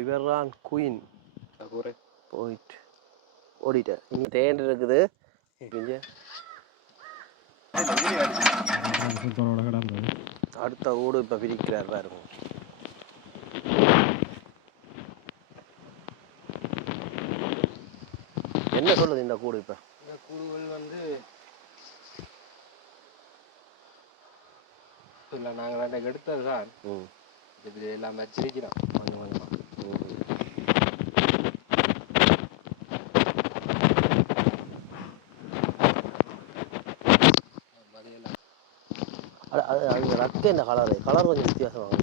இவர்தான் குயின் போயிட்டு ஓடிட்டார். இனி தேன் இருக்குது. அடுத்த ஊடு இப்போ பிரிக்கிறார் பாருங்க. என்ன சொல்லுது இந்த கூடு? இப்போ இந்த கூடுகள் வந்து இல்லை, நாங்கள் வேண்டாம் எடுத்தது தான். இப்படி எல்லாம் வச்சிருக்கிறோம் கொஞ்சம் கொஞ்சமாக. அது ரக்க என்ன கலரு? கலர் கொஞ்சம் வித்தியாசமாக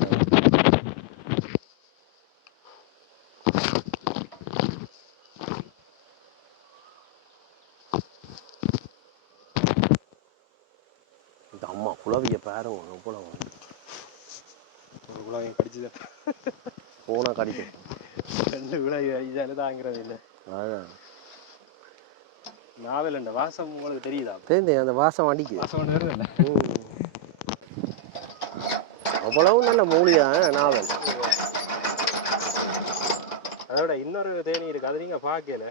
இந்த அம்மா குழவிய பாருங்க. குழவை ஒரு குழவையை கடிச்சுதான் போனால் கடிக்கும். 2 குழவி ஐயால தாங்கிறது இல்லை. அதுதான் நாவல் இந்த வாசம் உங்களுக்கு தெரியுதா? தெரியுது, அந்த வாசம் அடிக்குது. வாசம் வருது இல்லை? அவ்வளவு நல்ல மூலிகை நாவல். அதோட இன்னொரு தேனி இருக்குது, அது நீங்கள் பார்க்கல.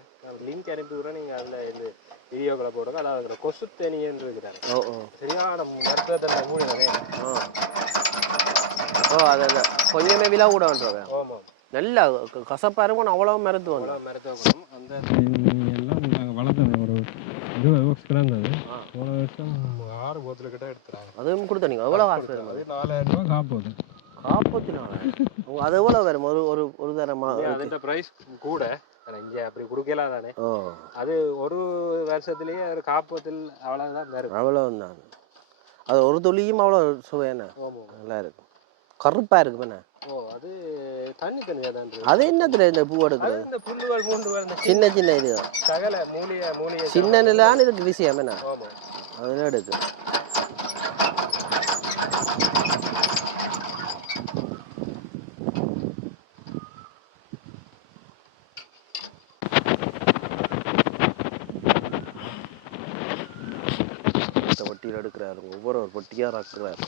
லிங்க் அனுப்பி விட நீங்கள் அதில் இது வீடியோக்களை போடுங்க. அதாவது கொசு தேனின்னு இருக்கிறாரு. சரியான மருத்துவத்தை மூலிகை வேணும். அதை கொஞ்சமே விழா கூட பண்ணுறவங்க. ஆமாம், நல்லா கசப்பாக இருக்கும். அவ்வளோ மருத்துவம், அவ்வளோ மருத்துவம். அந்த எல்லாம் நாங்கள் வளர்த்தது ஒரு 20 வருஷம் கிடந்தது. போன வருஷம் 6 போத்தில் கிட்ட எடுத்துறாங்க. அதுவும் கொடுத்தீங்க? எவ்வளோ காசு வரும்? அது 4000 ரூபா காப்போது. காப்பத்தினால அது எவ்வளோ வரும்? ஒரு தரமாக அதுன்ற ப்ரைஸ் கூட இங்கே அப்படி கொடுக்கல தானே. அது ஒரு வருஷத்துலேயே ஒரு காப்பத்தில் அவ்வளோதான் வரும். அவ்வளோதான். அது ஒரு துளியும் அவ்வளோ சுவையான நல்லா இருக்கும். கருப்பாக இருக்கு என்ன? அது தண்ணி தண்ணியாக தான். அது என்னத்துல இந்த பூ எடுக்கிறது? இந்த புல்லுகள் பூண்டுகள் சின்ன சின்ன இது சகல மூலிகை சின்ன நிலான்னு இதுக்கு விஷயம் என்ன? அதெல்லாம் எடுக்கு. பொட்டியில் எடுக்கிறாரு. ஒவ்வொரு பொட்டியாக ரக்குறாரு.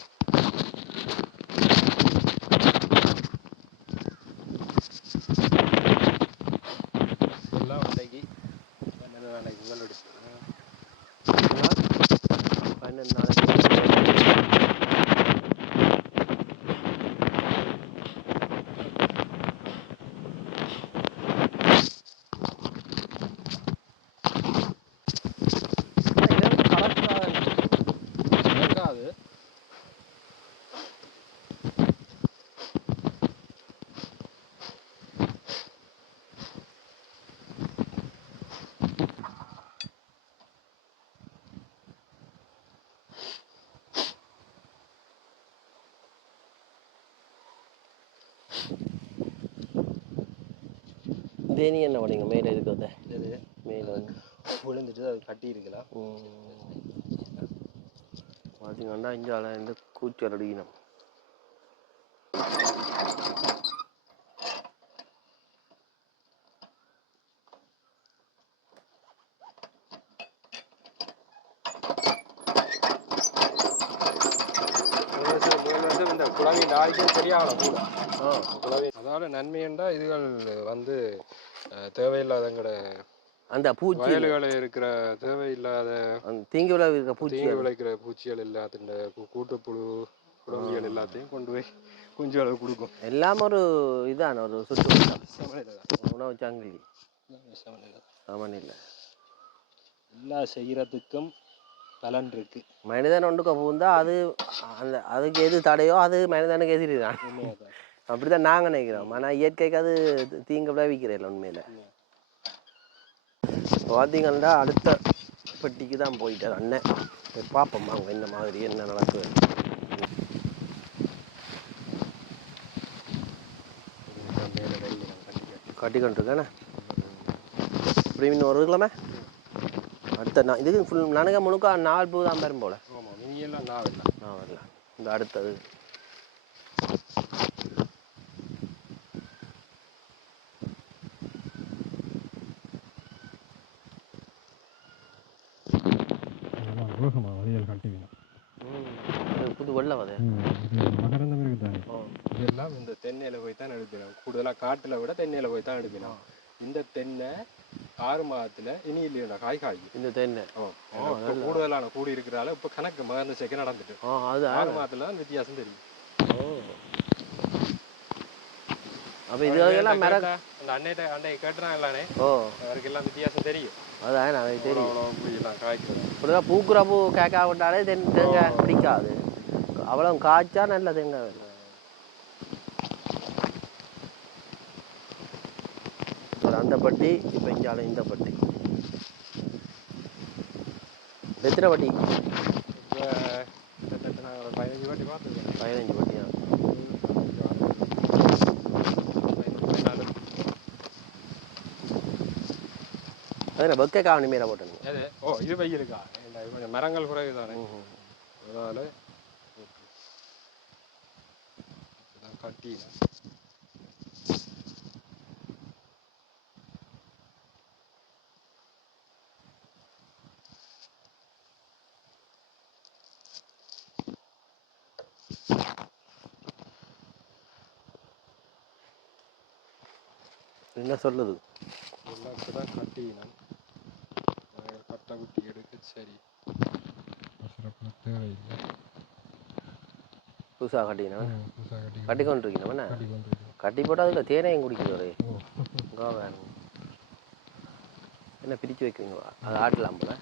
தேனி என்ன பண்ணீங்க? மேலே இருக்கிறத மேலே விழுந்துட்டு அது கட்டி இருக்கலாம். பார்த்தீங்கன்னா இங்கே இந்த கூச்சல் அடிக்கணும். குழந்தை ஆழ்ச்சியும் சரியாகணும் கூட. அதாவது நன்மை என்றால் இதுகள் வந்து தேவையில்லாதங்கட அந்த பூச்சி வயல்களை இருக்கிற தேவையில்லாத தீங்கு விளைவிக்கிற பூச்சிகள் எல்லாத்தின் கூட்டுப்புழு குழந்தைகள் எல்லாத்தையும் கொண்டு போய் குஞ்சு அளவு கொடுக்கும். எல்லாம் ஒரு இதான ஒரு சுற்றுலா உணவு சங்கிலி சமநிலை. எல்லா செய்கிறதுக்கும் பலன் இருக்கு. மனிதன் ஒன்றுக்க பூந்தா அது அந்த அதுக்கு எது தடையோ அது மனிதனுக்கு எதிரிதான். அப்படிதான் நாங்கள் நினைக்கிறோம். ஆனால் இயற்கைக்கு அது தீங்கு விளைவிக்கிறேன் உண்மையில. பார்த்தீங்கன்னா அடுத்த பெட்டிக்கு தான் போயிட்டார் அண்ணன். பார்ப்போம் அவங்க இந்த மாதிரி என்ன நடக்குது. கட்டிக்கொண்டிருக்கேண்ணே. இப்படி இன்னும் ஒரு இருக்கலாமே. அடுத்த நான் இதுக்கு ஃபுல் நனக முழுக்கா 4 பூ தான் பெரும் போல. நான் வரல. இந்த அடுத்தது புது வெள்ளம் அது மகரந்தம் இருக்குதானே. இதெல்லாம் இந்த தென்னையில போய் தான் எடுக்கிறோம். கூடுதலாக காட்டுல விட தென்னையில போய் தான் எடுக்கணும். இந்த தென்னை 6 மாதத்துல இனி இல்லையா காய் காய்க்கும் இந்த தென்னை. கூடுதலான கூடி இருக்கிறால இப்ப கணக்கு மகர்ந்து சேர்க்க நடந்துட்டு 6 மாதத்துல தான் வித்தியாசம் தெரியும். அப்ப இதுக்கெல்லாம் அந்த அன்னை கேட்டுறாங்களானே அவருக்கு எல்லாம் வித்தியாசம் தெரியும். அதான் அதை தெரியும் காய்க்கும் பூக்குற பூ கேக்கா விட்டாலே தேங்காய் பிடிக்காது. அவ்வளவு காய்ச்சா நல்ல தேங்காய் வேணும். அந்த பட்டி இப்போ இங்கே இந்த பட்டி எத்தனை பட்டி? இப்போ 15 பட்டி பார்த்துருக்கேன். 15 பட்டியா? அதான் வெக்க காவணி மேலே போட்டேன். ஓ இது வெயிலுக்கா? கொஞ்சம் மரங்கள் குறைவு தானே, அதனால கட்டி என்ன சொல்லுது தான் கட்டினோம். கட்டை குட்டி எடுக்க சரி தேவையில்லை. புதுசாக கட்டினா கட்டி கொண்டு இருக்கீங்க கட்டி போட்டால் அதில் தேனையும் குடிக்குது ஒரே வேணும். என்ன பிரித்து வைக்கிறீங்களா? அது ஆட்டலாம் போல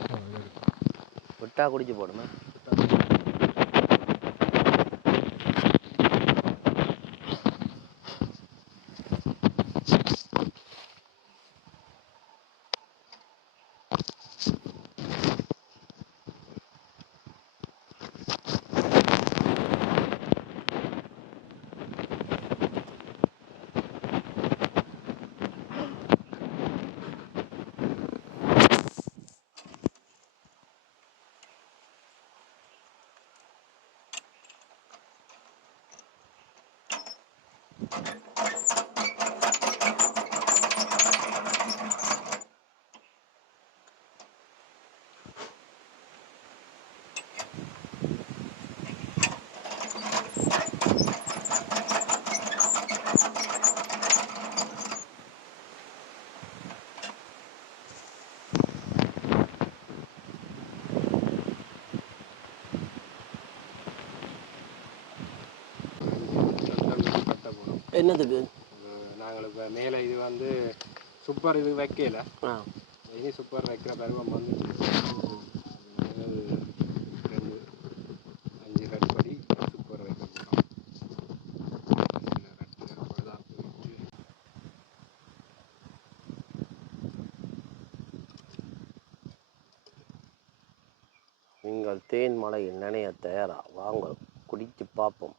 விட்டா குடிச்சு போடுமே. என்னதுக்கு நாங்கள் இப்போ மேலே இது வந்து சூப்பர் இது வைக்கல, இனி சூப்பர் வைக்கிற பருவம் வந்து 5 கட்டுப்படி சூப்பர் வைக்க போகிறோம். நீங்கள் தேன் மலையில் நினைய தயாரா? வாங்க குடித்து பார்ப்போம்.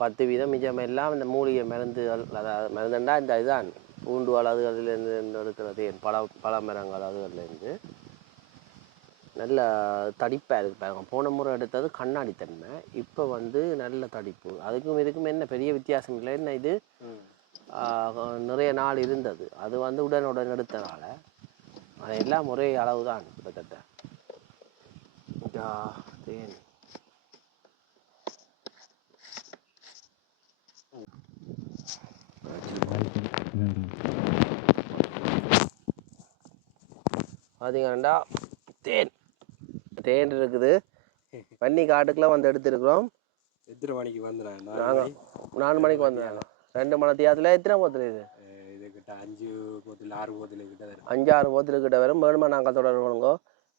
10 வீதம் மிச்சம் எல்லாம் இந்த மூலிகை மருந்துகள், அதாவது மருந்துண்டா இந்த இதுதான் பூண்டுகள் அதுகளிலேருந்து எடுக்கிற தேன், பல மரங்கள் அதுகளிலேருந்து நல்ல தடிப்பாக இருக்குது பாருங்க. போன முறை எடுத்தது கண்ணாடி தன்மை, இப்போ வந்து நல்ல தடிப்பு. அதுக்கும் இதுக்கும் என்ன பெரிய வித்தியாசம் இல்லை. என்ன இது நிறைய நாள் இருந்தது, அது வந்து உடனுடன் எடுத்தனால அது எல்லாம் ஒரே அளவு தான் கிட்டத்தட்ட. தேன் பார்த்தீங்கன்னா தேன் தேன் இருக்குது. பன்னி காட்டுக்குலாம் வந்து எடுத்துருக்குறோம். எத்தனை மணிக்கு வந்துடுறாங்க? நாங்கள் 4 மணிக்கு வந்துடுறாங்க. 2 மணி தேதியில் எத்தனை போத்தில் இது? இதுக்கிட்ட 5 போத்தில் 6 போத்தில் கிட்ட வரும். 5-6 போத்தில் கிட்ட வரும். வேணுமா நாங்கள் தொடர்புங்கோ,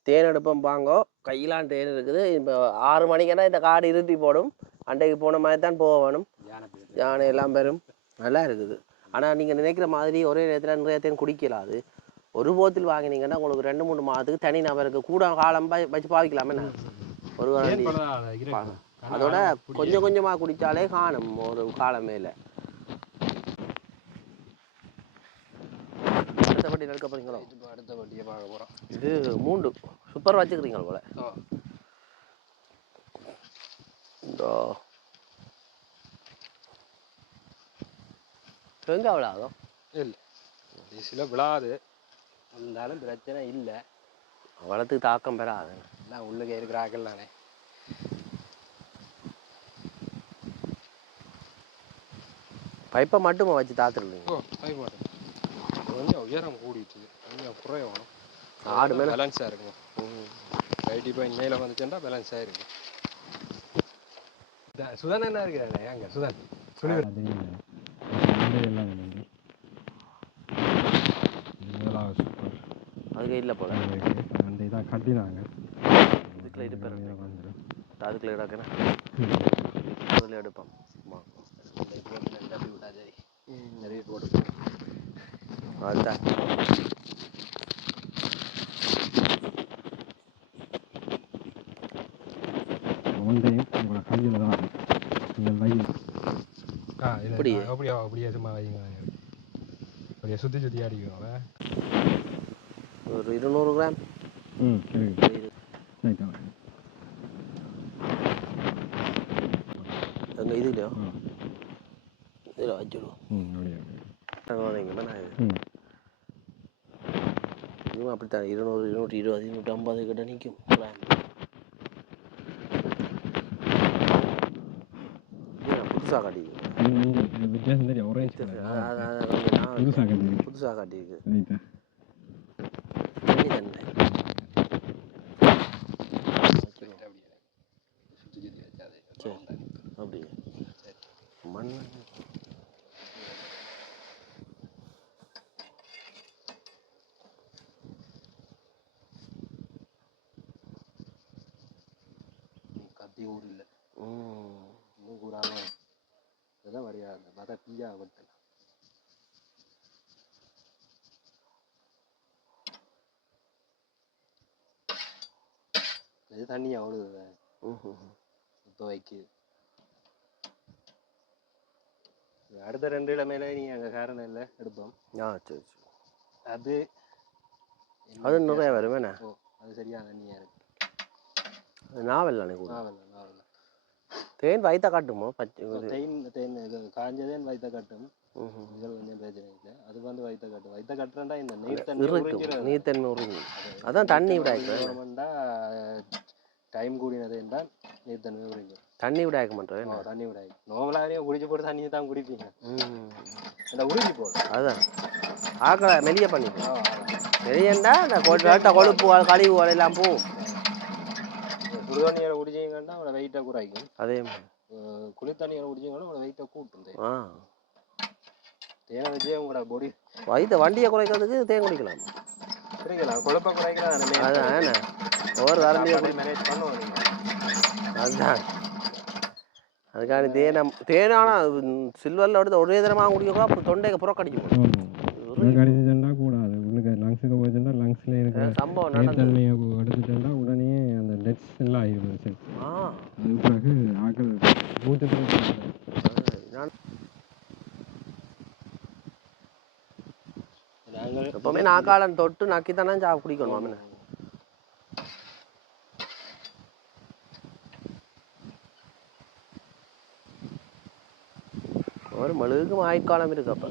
தேன் எடுப்போம் பாங்கோ. கையிலாம் தேன் இருக்குது. இப்போ 6 மணிக்குன்னா இந்த காடு இருட்டி போடும். அன்றைக்கு போன மாதிரி தான் போக வேணும். யானை எல்லாம் பெறும். நல்லா இருக்குது. ஆனால் நீங்கள் நினைக்கிற மாதிரி ஒரே நேரத்தில் நிறைய தேன் குடிக்கலாது. ஒரு போத்தில் வாங்கினீங்கன்னா உங்களுக்கு 2-3 மாதத்துக்கு தனி நபருக்கு கூட காலம் வச்சு பாவிக்கலாமே. ஒரு அதோட கொஞ்சம் கொஞ்சமாக குடித்தாலே காணும் ஒரு காலமே இல்லை. அடுத்த வண்டி நடக்க போறீங்களோ? அடுத்த வண்டியை பார்க்க போகிறோம். இது 3 சூப்பர் வச்சுக்கிறீங்க போல. எங்கே விழாதோ? இல்லை சில விழாது இருந்தாலும் பிரச்சனை இல்லை. வளத்துக்கு தாக்கம் பெறாது. எல்லாம் உள்ளுக்கு இருக்கிறார்கள் தானே. பைப்பை மட்டும் வச்சு தாத்துருந்தீங்க. பைப் மட்டும் கொஞ்சம் உயரம் கூடிட்டு கொஞ்சம் குறையணும். ஆடு மேலே பேலன்ஸாக இருக்கும். ரைட்டி பாயிண்ட் மேலே வந்துச்சுன்னா பேலன்ஸாக இருக்கும். சுதன் என்ன இருக்கிறாங்க ஏங்க சுதன் அதுக்கு இல்லை போல அந்த இதாக கட்டினாங்க. இதுக்குள்ள இருப்பார் வந்துடும். அதுக்குள்ள இடாக்கண்ணா அதில் எடுப்போம். நிறைய போட்டு அதுதான் உங்களை கையில் தான் நீங்கள் வையும். இப்படி அப்படியே சும்மா வைங்க. அப்படியே சுற்றி சுற்றி அடிக்கும். ஒரு 200 கிராம். அங்கே இதுலையோ இதில் வச்சுடுவோம். இதுவும் அப்படித்தான் 200, 220, 250 கிட்ட நிற்கும். புதுசாக காட்டியிருக்கு. புதுசாக காட்டியிருக்கு. அப்படியே மண் கத்தி ஊர் இல்லை. இன்னும் கூடாமல் இதெல்லாம் வரையாது. பார்த்தா பீயா வட்டலாம். இது தண்ணி அவ்வளோ துவைக்கு. அடுத்த 2 இளமையில நீங்கள் அங்கே காரணம் இல்லை எடுப்போம். சரி அது அது நிறைய வரும் வேணா. அது சரியான தண்ணியாக இருக்கு. நாவல் நாவல் தேன் வயிற்ற காட்டுமோ? தேன் காஞ்சதேன் வயிற்ற காட்டும். இதில் கொஞ்சம் பிரச்சனை இல்லை. அது வந்து வயிற்ற காட்டும். வயிற்ற கட்டுறா இந்த நீர்த்தன்மை உறிஞ்சி அதான் தண்ணி விட டைம் கூடினது என்றால் நீர்த்தன்மை உறிஞ்சும். தண்ணி விட ஆக்க மாட்டேன். தண்ணி விட நோவலாவே உறிஞ்சி போட்டு தண்ணி தான் குடிப்பீங்க. இந்த உறிஞ்சி போடும். அதுதான் ஆக்களை மெலிய பண்ணிக்கலாம். மெலியண்டா இந்த கொழுப்பு கழிவு எல்லாம் போகும். சுடுதண்ணியை குடிச்சிங்கன்னா அவளை வெயிட்டை குறைக்கும். அதே குளித்தண்ணியை குடிச்சிங்கன்னா அவளை வெயிட்டை கூட்டும். தேனை வச்சே உங்களோட பொடி வயிற்ற வண்டியை குறைக்கிறதுக்கு தேன் குடிக்கலாம். குடிக்கலாம். கொழுப்பை குறைக்கலாம். அதான் ஒவ்வொரு வரண்டியை மேனேஜ் பண்ணுவோம். அதுதான் அதுக்கான தேனான சில்வரில் எடுத்து ஒரே தரமாக குடிக்க அப்போ தொண்டைக்கு புறக்கடிக்கும். கூடாது. உங்களுக்கு லங்ஸுக்கு போச்சுன்னா லங்ஸில் இருக்கிற சம்பவம் தன்மையை எடுத்துட்டா உடனே அந்த டெட்ஸ் எல்லாம் ஆகிடும். சரி அது பிறகு ஆக்கள் எப்பவுமே நாக்காளன் தொட்டு நக்கி தானே குடிக்கணும். மாமன ஒரு மழுகும் ஆயுட்காலம் இருக்கு. அப்போ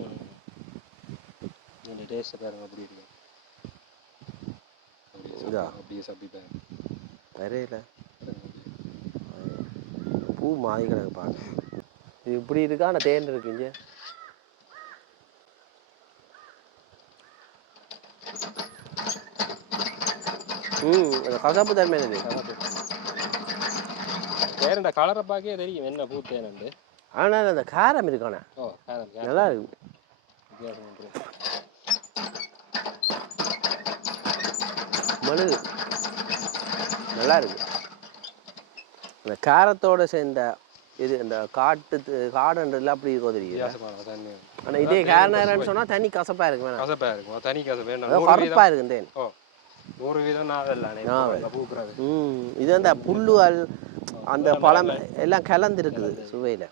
டேஸ்ட் பாருங்க அப்படி இருக்கு. அப்படியே சப்பி பாருங்க. வரையில பூ மாறி கிடக்கு பாருங்க. இது இப்படி இருக்கா? ஆனால் தேன் இருக்குங்க. கசப்பு தன்மை வேற கலரை பார்க்கவே தெரியும் என்ன பூ தேனண்டு. ஆனால் அந்த காரம் இருக்கானே நல்லா இருக்கு. மழுகு நல்லா இருக்கு. அந்த காரத்தோட சேர்ந்த இது இந்த காடுன்றதுல அப்படி இருக்கோ தெரியும். ஆனால் இதே காரணம் சொன்னா தனி கசப்பா இருக்கு. வேணாம் கசப்பா இருக்கும். தனி கசப்பா கருப்பா இருக்கு தேன். 100% நாவல். இது அந்த புல்லுகள் அந்த பழம் எல்லாம் கலந்து இருக்குது சுவையில.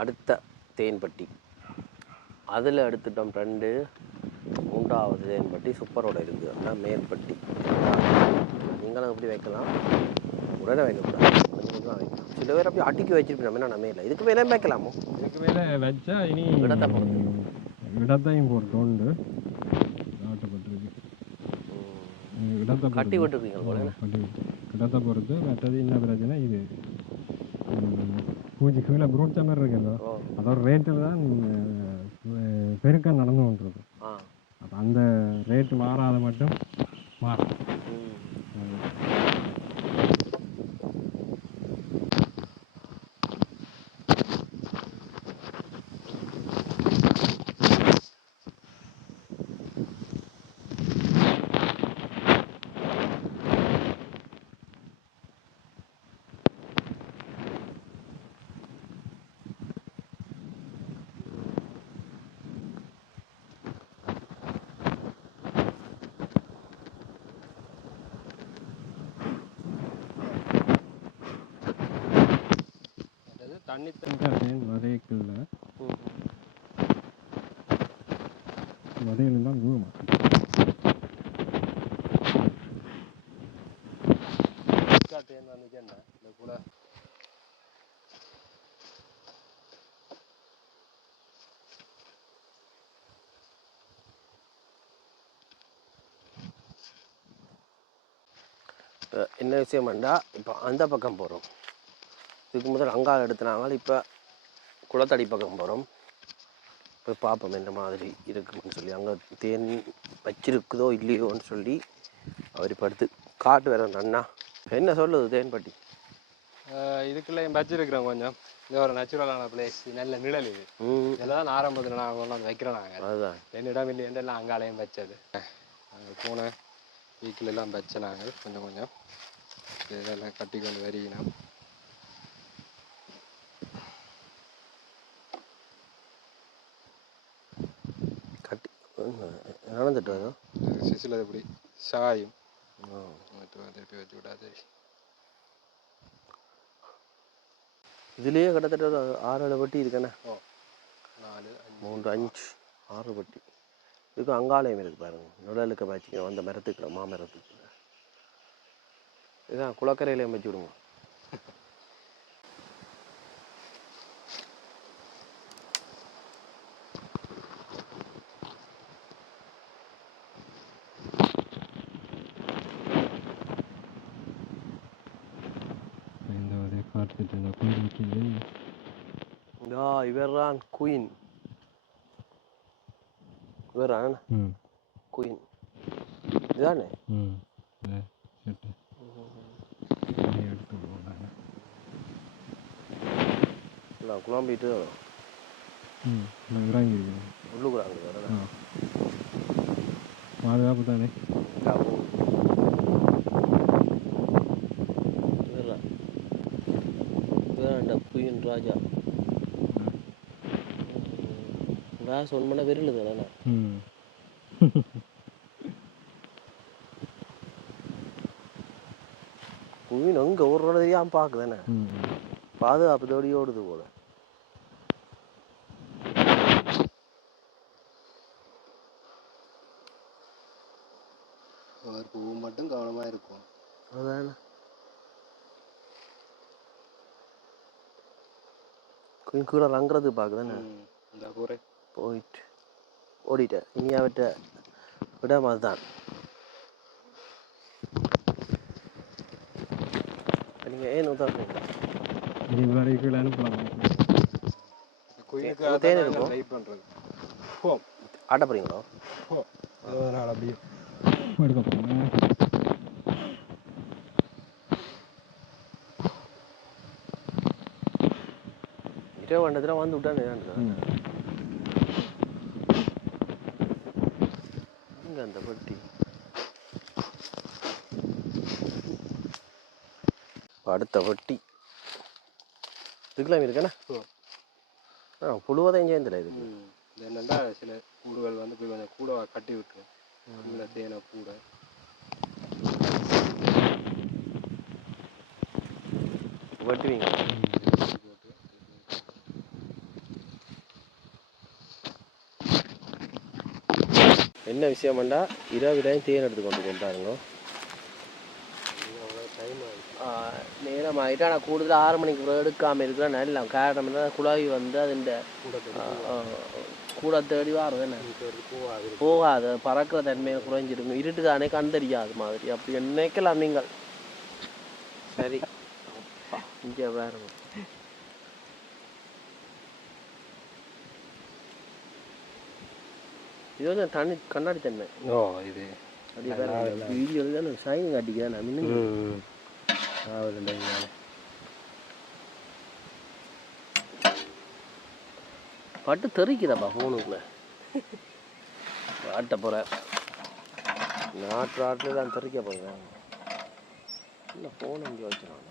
அடுத்த தேன்பட்டி அதில் எடுத்துட்டோம் 2. 3வது தேன்பட்டி சூப்பரோட இருக்குது. அதான் மேற்பட்டி. நீங்களும் எப்படி வைக்கலாம், உடனே வைக்கக்கூடாது. கொஞ்சம் கொஞ்சம் வைக்கலாம். சில 2 பேர் அப்படியே அடுக்கி வச்சிருப்போம் என்ன மேலே இதுக்கு மேலே வைக்கலாமோ இதுக்கு மேலே வச்சா இனி இடத்த போகுது இடத்தையும் போட்டு ஆட்டப்பட்டிருக்கு இடத்தை கட்டி விட்டுருக்கீங்க போல இடத்தை பொறுத்து மற்றது என்ன பிரச்சனை இது பூச்சி கீழே குரூட்ச மாதிரி இருக்கிறதோ அதோட ரேட்டில் தான் பெருக்கம் நடந்து கொண்டிருக்கு அப்போ அந்த ரேட்டு மாறாத மட்டும் மாறும் தண்ணி வதைக்குள்ள வதைகள் தான் கூமா கூட என்ன விஷயம்டா இப்போ அந்த பக்கம் போகிறோம் இதுக்கு முதல் அங்காள் எடுத்துனாங்க இப்போ குளத்தடி பக்கம் போகிறோம் போய் பார்ப்போம் என்ன மாதிரி இருக்குன்னு சொல்லி அங்கே தேன் வச்சிருக்குதோ இல்லையோன்னு சொல்லி அவர் இப்போ எடுத்து காட்டு வேற அண்ணா என்ன சொல்லுது தேன்பட்டி இதுக்குள்ள வச்சிருக்கிறோம் கொஞ்சம் இது ஒரு நேச்சுரலான பிளேஸ் நல்ல நிழல் இது இதெல்லாம் ஆரம்பத்தில் நாங்கள் கொண்டு வந்து வைக்கிறோம் நாங்கள் அதுதான் என்னிடம் இல்லை எல்லாம் அங்காலையும் வச்சது நாங்கள் போன வீக்கில் எல்லாம் வச்ச நாங்கள் கொஞ்சம் கொஞ்சம் இதெல்லாம் கட்டி கொண்டு வருகிறோம் கட்டி நடந்துட்டு சிசில் எப்படி சாயும் திருப்பி வச்சு விடாது இதுலேயே கிட்டத்தட்ட ஒரு 6-7 பட்டி இருக்கேண்ணே 4 3 5 6 பட்டி இதுக்கும் அங்காலயம் இருக்குது பாருங்க நுழலுக்கு வச்சுக்கணும் அந்த மரத்துக்குள்ள மாமரத்துக்குள்ள இதுதான் குளக்கரையிலையும் வச்சு விடுங்க இவர் தான் குயின் இவர் தான் குயின் இதுதானே குழம்பிட்டு உள்ளுக்குறாங்க பாதுகாப்பு தானே குயின் ராஜா ராஸ் ஒன் பண்ண விரலுது தானே குயின் அங்கே ஒரு தெரியாமல் பார்க்குதானே பாதுகாப்பு தோடி ஓடுது போல பூ மட்டும் கவனமா இருக்கும் அதானே குயின் கூட ரங்குறது பார்க்குதானே போயிட்டு ஓடிட்டேன் இனி அவட்ட விட மாதிரிதான் நீங்கள் ஏன் உதாரணம் தேன் இருக்கும் ஆட்ட போறீங்களோ அப்படியே எடுக்க போகிறேன் இரவு வண்டத்தில் வந்து விட்டானே இங்கே அந்த பட்டி அடுத்த வட்டி இதுக்கெல்லாம் இருக்கானே புழுவதையும் சேர்ந்துல இருக்கு என்னென்னா சில கூடுகள் வந்து போய் கொஞ்சம் கூட கட்டி விட்டுரும் கூட தேனை கூட வெட்டுவீங்க என்ன விஷயம்டா இரவிலையும் தேன் எடுத்து கொண்டு கொண்டாருங்க நேராக நேரமாகிட்டு ஆனால் கூடுதல் 6 மணிக்கு பிறகு எடுக்காமல் இருக்கிற நல்ல காரணம் என்ன குழாய் வந்து அதுண்ட கூட தேடி வாரது என்ன போகாது பறக்கிற தன்மையை குறைஞ்சிடும் இருட்டுதானே கண் தெரியாது மாதிரி அப்படி நினைக்கலாம் நீங்கள் சரி இங்கே வேற இது வந்து தண்ணி கண்ணாடி தன்மை இது அப்படியே வேற வீடியோ தான் சைன் காட்டிக்கிறேன் நான் மின்னு பட்டு தெரிக்குதாப்பா ஃபோனுக்குள்ள ஆட்ட போகிறேன் நாட்டில் தான் தெரிக்க போகிறேன் இல்லை ஃபோன் இங்கே வச்சுருவாங்க